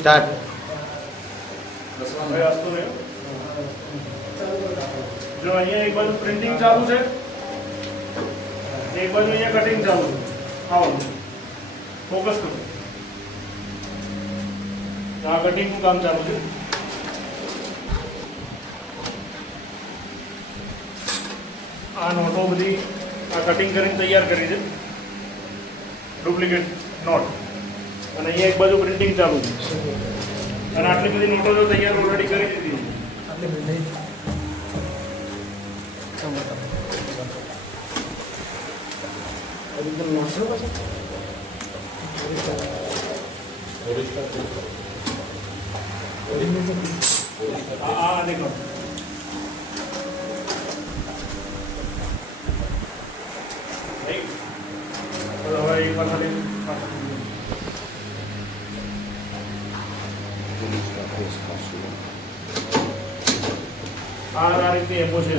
Start. જો અહીંયા એક બાજુ પ્રિન્ટિંગ ચાલુ છે, એક બાજુ અહીંયા કટિંગ ચાલુ છે. આવો. ફોકસ કરો. આ કટિંગનું કામ ચાલુ છે. આ નોટો બધી આ કટિંગ કરીને તૈયાર કરી છે. Duplicate note. અને અહીંયા એક બાજુ પ્રિન્ટિંગ ચાલુ છે અને આટલી બધી નોટો જો તૈયાર ઓલરેડી કરી દીધી છે. આ આ દેખો Right? તો હવે એક વાર આ આ રીતની એપો છે